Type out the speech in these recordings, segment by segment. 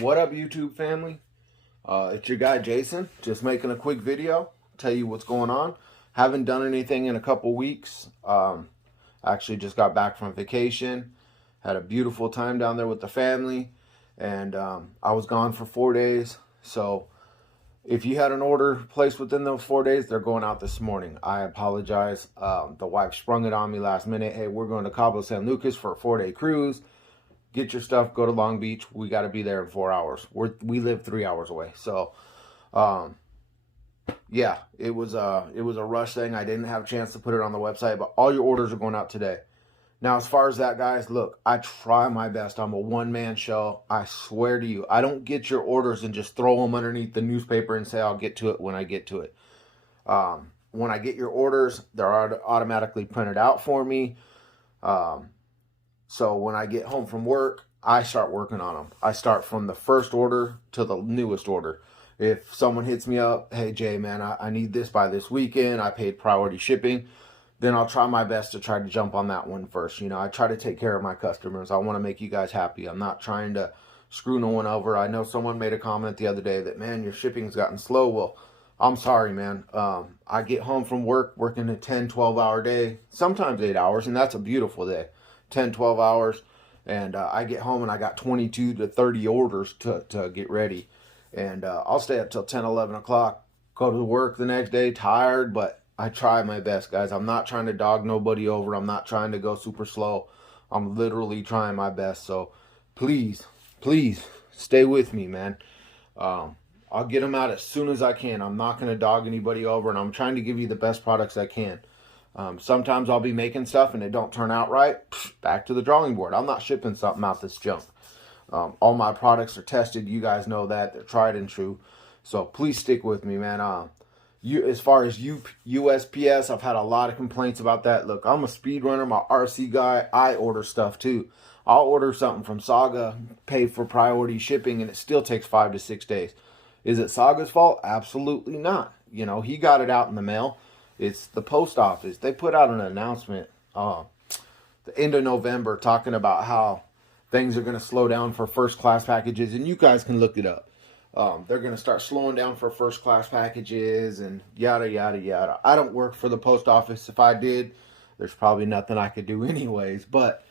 What up, YouTube family? It's your guy Jason, just making a quick video, tell you what's going on. Haven't done anything in a couple weeks. Actually just got back from vacation, had a beautiful time down there with the family, and I was gone for 4 days. So if you had an order placed within those 4 days, they're going out this morning. I apologize. The wife sprung it on me last minute. Hey, we're going to Cabo San Lucas for a 4-day cruise. Get your stuff, go to Long Beach. We got to be there in 4 hours. We live 3 hours away. So, yeah, it was a rush thing. I didn't have a chance to put it on the website, but all your orders are going out today. Now, as far as that, guys, look, I try my best. I'm a one-man show. I swear to you, I don't get your orders and just throw them underneath the newspaper and say I'll get to it when I get to it. When I get your orders, they're automatically printed out for me. So when I get home from work, I start working on them. I start from the first order to the newest order. If someone hits me up, hey, Jay, man, I need this by this weekend. I paid priority shipping. Then I'll try my best to try to jump on that one first. You know, I try to take care of my customers. I want to make you guys happy. I'm not trying to screw no one over. I know someone made a comment the other day that, man, your shipping's gotten slow. Well, I'm sorry, man. I get home from work, working a 10, 12-hour day, sometimes 8 hours, and that's a beautiful day. 10, 12 hours, and I get home and I got 22 to 30 orders to get ready, and I'll stay up till 10, 11 o'clock, go to work the next day tired, but I try my best, guys. I'm not trying to dog nobody over. I'm not trying to go super slow. I'm literally trying my best, so please stay with me, man. I'll get them out as soon as I can. I'm not going to dog anybody over, and I'm trying to give you the best products I can. Sometimes I'll be making stuff and it don't turn out right. Back to the drawing board. I'm not shipping something out this junk. All my products are tested. You guys know that. They're tried and true. So please stick with me, man. As far as USPS, I've had a lot of complaints about that. Look, I'm a speedrunner. I'm a RC guy. I order stuff too. I'll order something from Saga, pay for priority shipping, and it still takes 5 to 6 days. Is it Saga's fault? Absolutely not. You know, he got it out in the mail. It's the post office. They put out an announcement the end of November talking about how things are going to slow down for first class packages, and you guys can look it up. They're going to start slowing down for first class packages and yada, yada, yada. I don't work for the post office. If I did, there's probably nothing I could do anyways. But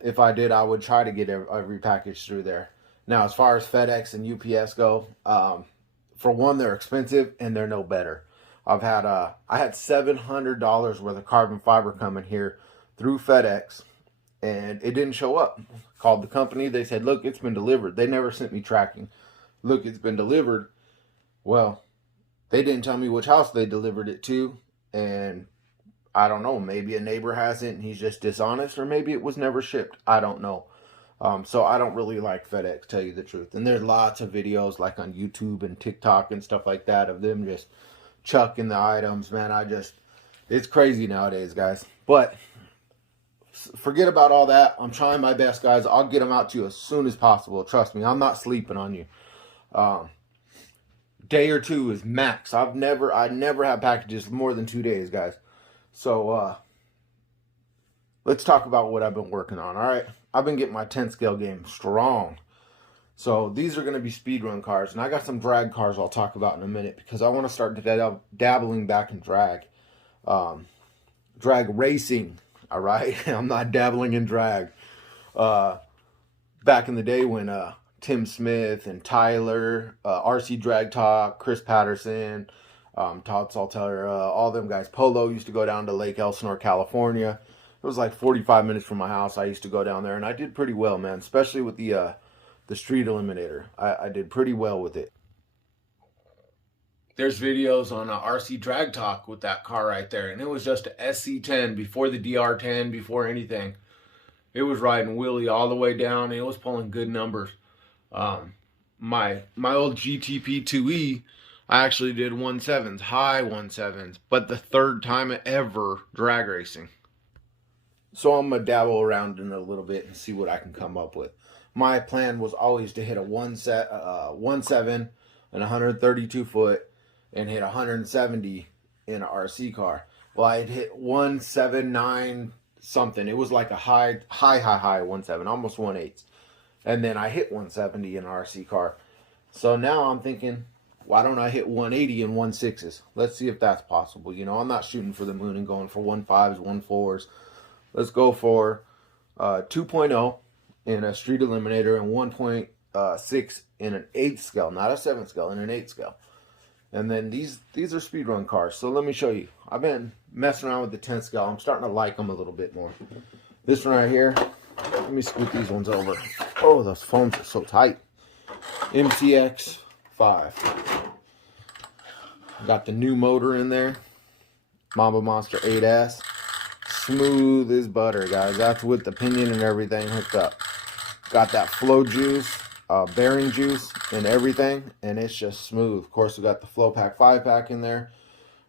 if I did, I would try to get every package through there. Now, as far as FedEx and UPS go, for one, they're expensive and they're no better. I had $700 worth of carbon fiber coming here through FedEx, and it didn't show up. Called the company. They said, look, it's been delivered. They never sent me tracking. Look, it's been delivered. Well, they didn't tell me which house they delivered it to, and I don't know. Maybe a neighbor has it and he's just dishonest, or maybe it was never shipped. I don't know. So I don't really like FedEx, tell you the truth. And there's lots of videos like on YouTube and TikTok and stuff like that of them just chucking the items, man. It's crazy nowadays, guys. But forget about all that. I'm trying my best, guys. I'll get them out to you as soon as possible. Trust me, I'm not sleeping on you. Day or two is max. I never have packages more than 2 days, guys. So let's talk about what I've been working on. All right, I've been getting my 10 scale game strong. So these are going to be speedrun cars, and I got some drag cars I'll talk about in a minute because I want to start dabbling back in drag. Drag racing, all right? I'm not dabbling in drag. Back in the day when Tim Smith and Tyler, RC Drag Talk, Chris Patterson, Todd Salter, all them guys, Polo used to go down to Lake Elsinore, California. It was like 45 minutes from my house. I used to go down there, and I did pretty well, man, especially with the Street Eliminator. I did pretty well with it. There's videos on RC Drag Talk with that car right there, and it was just a SC10 before the DR10, before anything. It was riding wheelie all the way down, and it was pulling good numbers. My old GTP 2E, I actually did 1.7s, high 1.7s, but the third time ever drag racing. So I'm gonna dabble around in it a little bit and see what I can come up with. My plan was always to hit a 1.7 and 132 foot and hit 170 in an RC car. Well, I had hit 1.79 something. It was like a high 1.7, almost 1.8. And then I hit 170 in an RC car. So now I'm thinking, why don't I hit 180 in 1.6s? Let's see if that's possible. You know, I'm not shooting for the moon and going for 1.5s, 1.4s. Let's go for 2.0 in a street eliminator and 1.6 in an 8th scale, not a 7th scale, in an 8th scale. And then these are speedrun cars. So let me show you. I've been messing around with the 10th scale. I'm starting to like them a little bit more. This one right here, let me scoot these ones over. Oh, those foams are so tight. MTX 5. Got the new motor in there. Mamba Monster 8S. Smooth as butter, guys. That's with the pinion and everything hooked up. Got that flow juice, bearing juice, and everything, and it's just smooth. Of course, we got the Flow Pack 5-pack in there.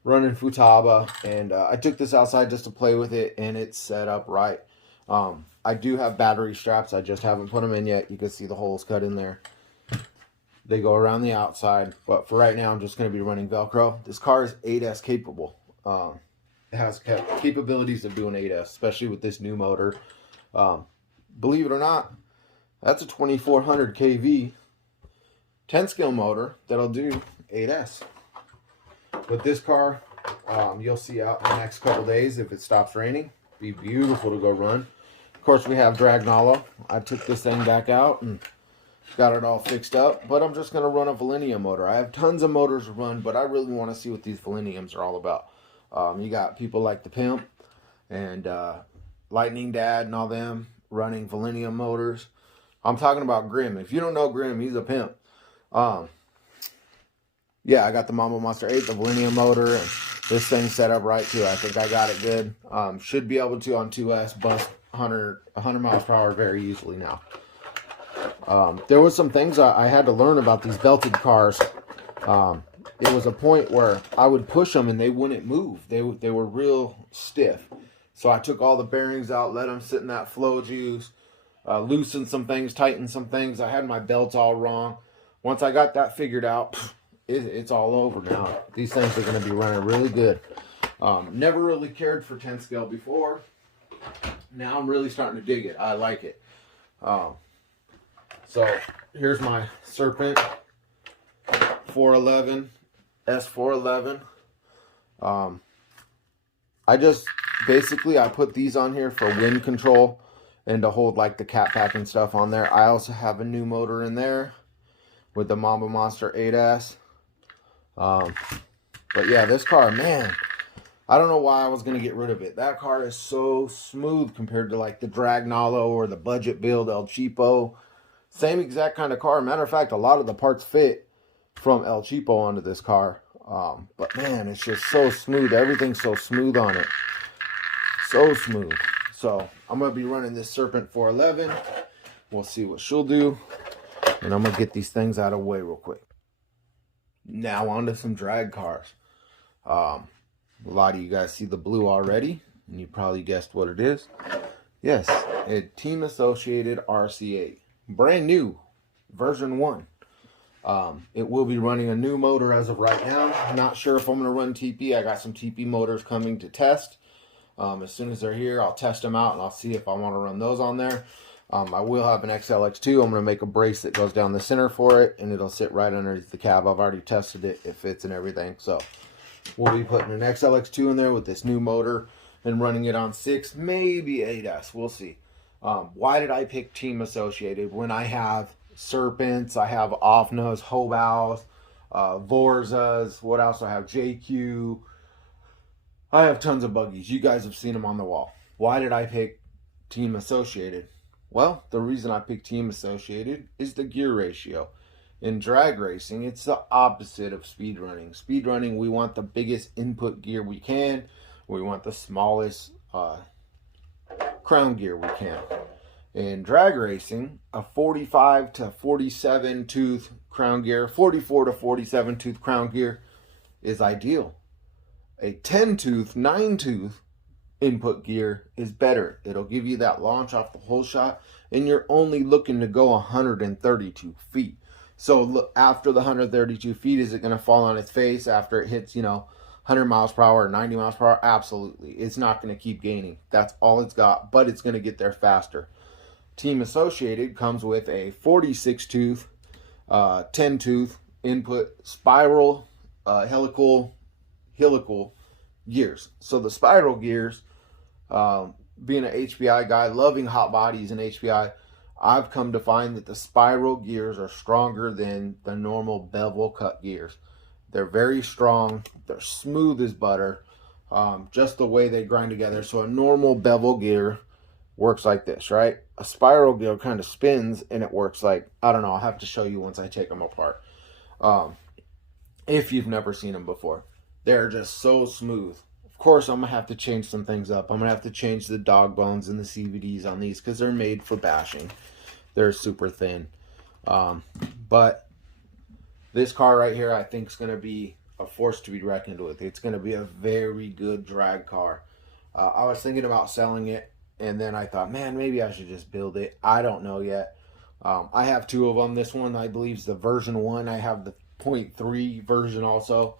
Running Futaba, and I took this outside just to play with it, and it's set up right. I do have battery straps. I just haven't put them in yet. You can see the holes cut in there. They go around the outside, but for right now, I'm just going to be running Velcro. This car is 8S capable. It has capabilities of doing 8S, especially with this new motor. Believe it or not, that's a 2400 kV 10 scale motor that'll do 8S. But this car, you'll see out in the next couple days if it stops raining. Be beautiful to go run. Of course, we have Dragnolo. I took this thing back out and got it all fixed up, but I'm just going to run a Valenium motor. I have tons of motors to run, but I really want to see what these Valeniums are all about. You got people like the Pimp and Lightning Dad and all them running Valenium motors. I'm talking about Grim. If you don't know Grim, he's a pimp. Yeah, I got the Mamba Monster 8, the Valenium motor, and this thing's set up right too. I think I got it good. Should be able to on 2S bust 100 miles per hour very easily now. There was some things I had to learn about these belted cars. It was a point where I would push them and they wouldn't move. They were real stiff. So I took all the bearings out, let them sit in that flow juice, loosened some things, tightened some things. I had my belts all wrong. Once I got that figured out, it's all over now. These things are going to be running really good. Never really cared for 10 scale before. Now I'm really starting to dig it. I like it. So here's my Serpent 411, S411. I just basically I put these on here for wind control and to hold like the cat pack and stuff on there. I also have a new motor in there with the Mamba Monster 8S. But yeah, this car, man, I don't know why I was going to get rid of it. That car is so smooth compared to like the Dragnolo or the budget build El Cheapo. Same exact kind of car. Matter of fact, a lot of the parts fit from El Cheapo onto this car. But man, it's just so smooth. Everything's so smooth on it. So smooth. So I'm going to be running this Serpent 411. We'll see what she'll do. And I'm going to get these things out of the way real quick. Now on to some drag cars. A lot of you guys see the blue already. And you probably guessed what it is. Yes, a Team Associated RC8. Brand new. Version 1. It will be running a new motor as of right now. I'm not sure if I'm going to run TP. I got some TP motors coming to test. As soon as they're here, I'll test them out and I'll see if I want to run those on there. I will have an XLX2. I'm going to make a brace that goes down the center for it, and it'll sit right underneath the cab. I've already tested it. It fits and everything. So we'll be putting an XLX2 in there with this new motor and running it on 6, maybe 8S. We'll see. Why did I pick Team Associated when I have Serpents, I have Offnas, Hobaus, Vorzas, what else I have? JQ. I have tons of buggies. You guys have seen them on the wall. Why did I pick Team Associated? Well, the reason I picked Team Associated is the gear ratio. In drag racing, it's the opposite of speedrunning. Speedrunning, we want the biggest input gear we can. We want the smallest crown gear we can. In drag racing, a 45 to 47 tooth crown gear, 44 to 47 tooth crown gear is ideal. A 10 tooth, 9 tooth input gear is better. It'll give you that launch off the whole shot, and you're only looking to go 132 feet. So look, after the 132 feet, is it going to fall on its face after it hits, 100 miles per hour, 90 miles per hour? Absolutely. It's not going to keep gaining. That's all it's got, but it's going to get there faster. Team Associated comes with a 46 tooth, 10 tooth input spiral, helical gears. So the spiral gears, being an HPI guy, loving hot bodies and HPI, I've come to find that the spiral gears are stronger than the normal bevel cut gears. They're very strong. They're smooth as butter, just the way they grind together. So a normal bevel gear works like this, right? A spiral gear kind of spins and it works like, I don't know, I'll have to show you once I take them apart. If you've never seen them before. They're just so smooth. Of course, I'm going to have to change some things up. I'm going to have to change the dog bones and the CVDs on these because they're made for bashing. They're super thin. But this car right here, I think is going to be a force to be reckoned with. It's going to be a very good drag car. I was thinking about selling it, and then I thought, man, maybe I should just build it. I don't know yet. I have two of them. This one, I believe, is the version 1. I have the 0.3 version also.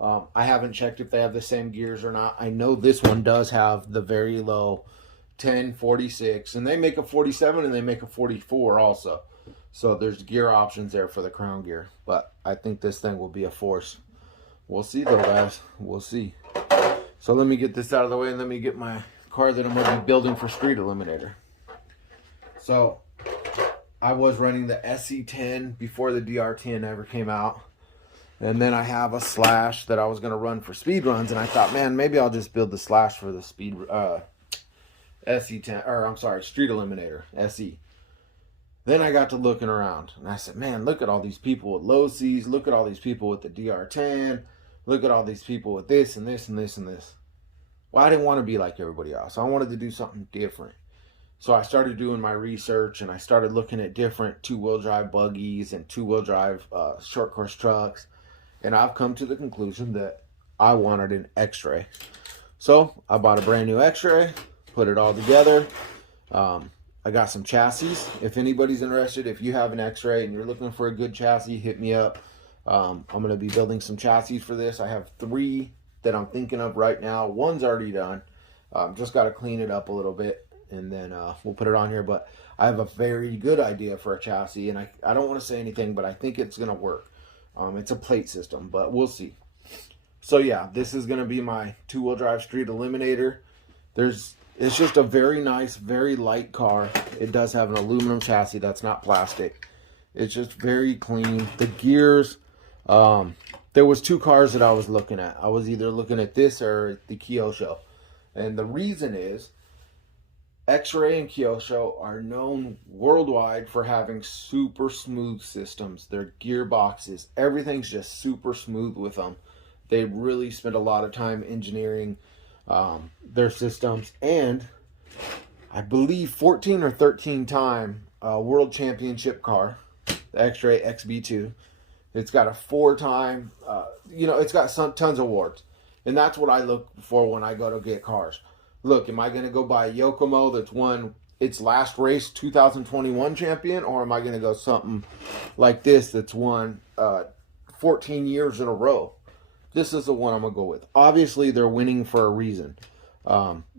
I haven't checked if they have the same gears or not. I know this one does have the very low 1046, and they make a 47 and they make a 44 also. So there's gear options there for the crown gear. But I think this thing will be a force. We'll see though, guys. We'll see. So let me get this out of the way and let me get my car that I'm going to be building for Street Eliminator. So I was running the SC10 before the DR10 ever came out. And then I have a Slash that I was going to run for speedruns, and I thought, man, maybe I'll just build the Slash for the SC10, or I'm sorry, Street Eliminator, SE. Then I got to looking around, and I said, man, look at all these people with low Cs, look at all these people with the DR10, look at all these people with this and this and this and this. Well, I didn't want to be like everybody else. I wanted to do something different. So I started doing my research, and I started looking at different two-wheel drive buggies and two-wheel drive short course trucks. And I've come to the conclusion that I wanted an X-Ray. So I bought a brand new X-Ray, put it all together. I got some chassis. If anybody's interested, if you have an X-Ray and you're looking for a good chassis, hit me up. I'm going to be building some chassis for this. I have 3 that I'm thinking of right now. One's already done. Just got to clean it up a little bit, and then we'll put it on here. But I have a very good idea for a chassis, and I don't want to say anything, but I think it's going to work. It's a plate system, but we'll see. So yeah, this is going to be my two-wheel drive Street Eliminator. It's just a very nice, very light car. It does have an aluminum chassis that's not plastic. It's just very clean. The gears, there was 2 cars that I was looking at. I was either looking at this or the Kyosho. And the reason is, X-Ray and Kyosho are known worldwide for having super smooth systems. Their gearboxes, everything's just super smooth with them. They really spend a lot of time engineering their systems. And I believe 14 or 13 time world championship car, the X-Ray XB2. It's got a 4-time, it's got tons of awards. And that's what I look for when I go to get cars. Look, am I going to go buy a Yokomo that's won its last race 2021 champion, or am I going to go something like this that's won 14 years in a row? This is the one I'm going to go with. Obviously, they're winning for a reason.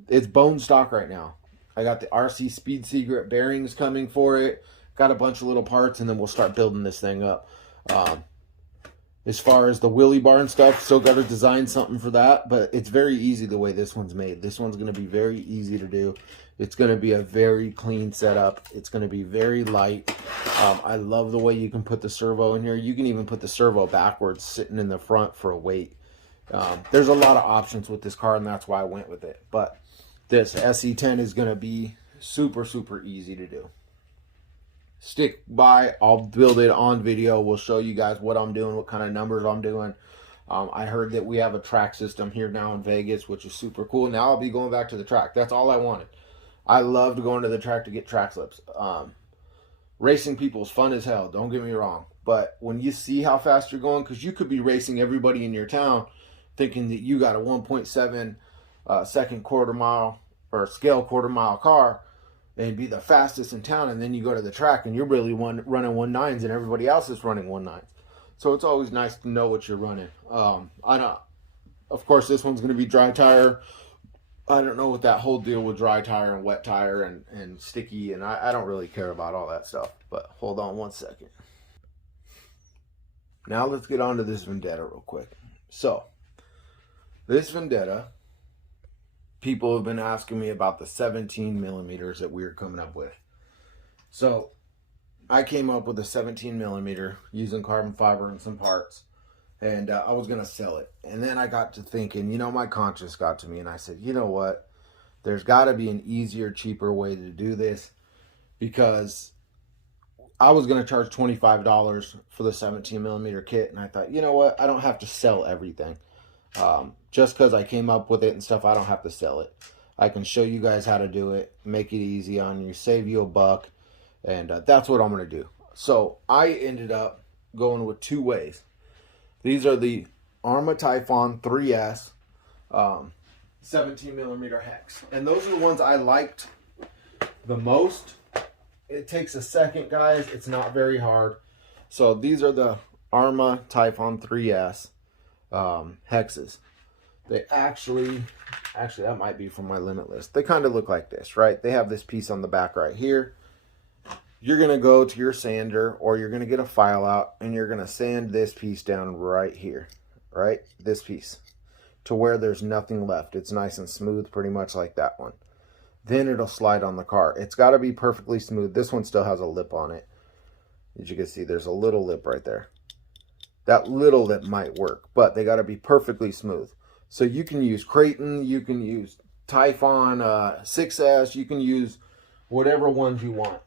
It's bone stock right now. I got the RC Speed Secret bearings coming for it. Got a bunch of little parts, and then we'll start building this thing up. As far as the wheelie bar and stuff, still got to design something for that, but it's very easy the way this one's made. This one's going to be very easy to do. It's going to be a very clean setup. It's going to be very light. I love the way you can put the servo in here. You can even put the servo backwards, sitting in the front for a weight. There's a lot of options with this car, and that's why I went with it. But this SE10 is going to be super, super easy to do. Stick by. I'll build it on video. We'll show you guys what I'm doing, what kind of numbers I'm doing. I heard that we have a track system here now in Vegas, which is super cool. Now I'll be going back to the track. That's all I wanted. I loved going to the track to get track slips. Racing people is fun as hell, don't get me wrong. But when you see how fast you're going, because you could be racing everybody in your town thinking that you got a 1.7 second quarter mile or scale quarter mile car, and be the fastest in town, and then you go to the track and you're really running 1.9s and everybody else is running 1.9s. So it's always nice to know what you're running. Of course, this one's going to be dry tire. I don't know what that whole deal with dry tire and wet tire and sticky, and I don't really care about all that stuff. But hold on one second. Now let's get on to this Vendetta real quick. So, this Vendetta, people have been asking me about the 17 millimeters that we were coming up with. So, I came up with a 17 millimeter using carbon fiber and some parts. And I was going to sell it. And then I got to thinking, you know, my conscience got to me. And I said, you know what? There's got to be an easier, cheaper way to do this. Because I was going to charge $25 for the 17 millimeter kit. And I thought, you know what? I don't have to sell everything. Just because I came up with it and stuff, I don't have to sell it. I can show you guys how to do it. Make it easy on you. Save you a buck. And that's what I'm going to do. So I ended up going with two ways. These are the arrma Typhon 3S 17 millimeter hex. And those are the ones I liked the most. It takes a second, guys. It's not very hard. So these are the arrma Typhon 3S hexes. They actually that might be from my limit list. They kind of look like this, right? They have this piece on the back right here. You're going to go to your sander, or you're going to get a file out, and you're going to sand this piece down right here, right? This piece, to where there's nothing left. It's nice and smooth, pretty much like that one. Then it'll slide on the car. It's got to be perfectly smooth. This one still has a lip on it. As you can see, there's a little lip right there. That little lip might work, but they got to be perfectly smooth. So you can use Creighton, you can use Typhon 6S, you can use whatever ones you want.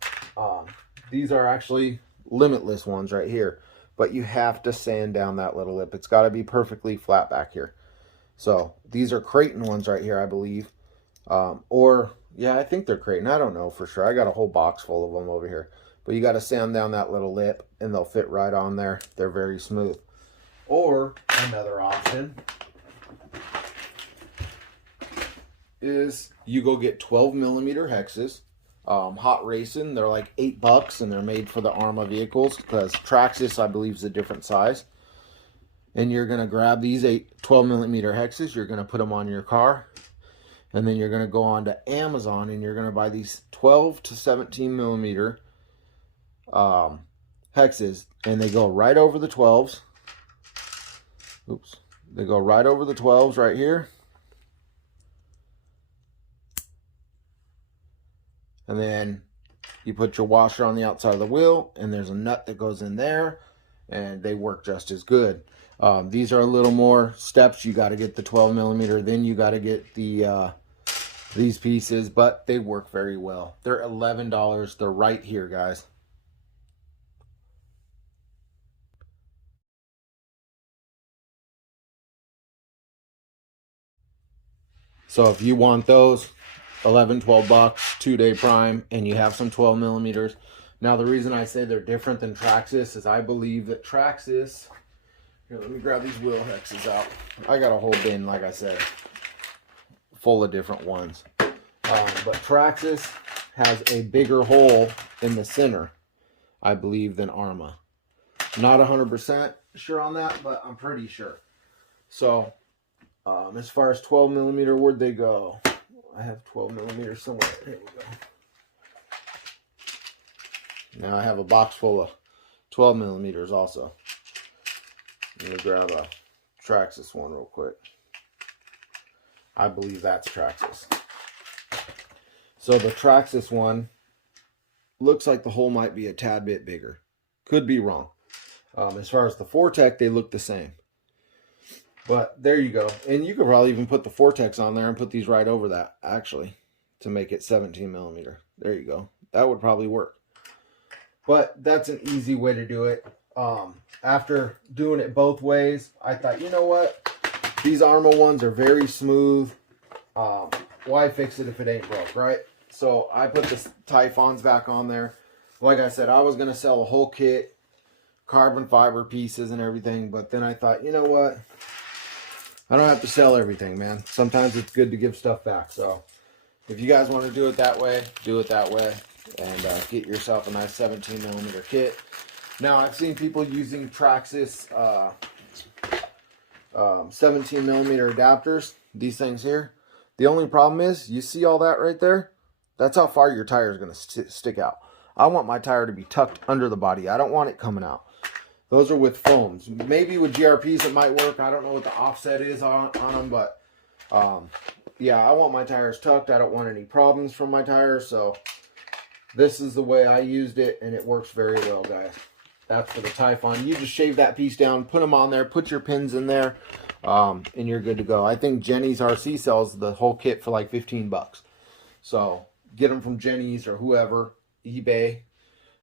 These are actually limitless ones right here, but you have to sand down that little lip. It's got to be perfectly flat back here. So these are Creighton ones right here, I believe. Or yeah, I think they're Creighton. I don't know for sure. I got a whole box full of them over here, but you got to sand down that little lip and they'll fit right on there. They're very smooth. Or another option is you go get 12 millimeter hexes. Hot Racing, they're like $8 and they're made for the arrma vehicles, because Traxxas I believe is a different size. And you're going to grab these 12 millimeter hexes, you're going to put them on your car, and then you're going to go on to Amazon and you're going to buy these 12 to 17 millimeter hexes, and they go right over the 12s. Oops, they go right over the 12s right here. And then you put your washer on the outside of the wheel, and there's a nut that goes in there, and they work just as good. These are a little more steps. You got to get the 12 millimeter, then you got to get the these pieces, but they work very well. They're $11. They're right here, guys. So if you want those, 11, 12 bucks, 2-day prime, and you have some 12 millimeters. Now, the reason I say they're different than Traxxas is I believe that Traxxas, here, let me grab these wheel hexes out. I got a whole bin, like I said, full of different ones. But Traxxas has a bigger hole in the center, I believe, than arrma. Not 100% sure on that, but I'm pretty sure. So, as far as 12 millimeter, where'd they go? I have 12 millimeters somewhere. Here we go. Now I have a box full of 12 millimeters also. Let me grab a Traxxas one real quick. I believe that's Traxxas. So the Traxxas one looks like the hole might be a tad bit bigger. Could be wrong. As far as the Fortec, they look the same. But there you go. And you could probably even put the Vortex on there and put these right over that, actually, to make it 17 millimeter. There you go. That would probably work. But that's an easy way to do it. After doing it both ways, I thought, you know what? These arrma ones are very smooth. Why fix it if it ain't broke, right? So I put the Typhons back on there. Like I said, I was going to sell a whole kit, carbon fiber pieces and everything. But then I thought, you know what? I don't have to sell everything, man. Sometimes it's good to give stuff back. So if you guys want to do it that way, do it that way. And get yourself a nice 17 millimeter kit. Now, I've seen people using Traxxas 17 millimeter adapters. These things here. The only problem is, you see all that right there? That's how far your tire is going to stick out. I want my tire to be tucked under the body. I don't want it coming out. Those are with foams. Maybe with GRPs it might work. I don't know what the offset is on them, but yeah, I want my tires tucked. I don't want any problems from my tires, so this is the way I used it, and it works very well, guys. That's for the Typhon. You just shave that piece down, put them on there, put your pins in there, and you're good to go. I think Jenny's RC sells the whole kit for like 15 bucks. So get them from Jenny's or whoever, eBay.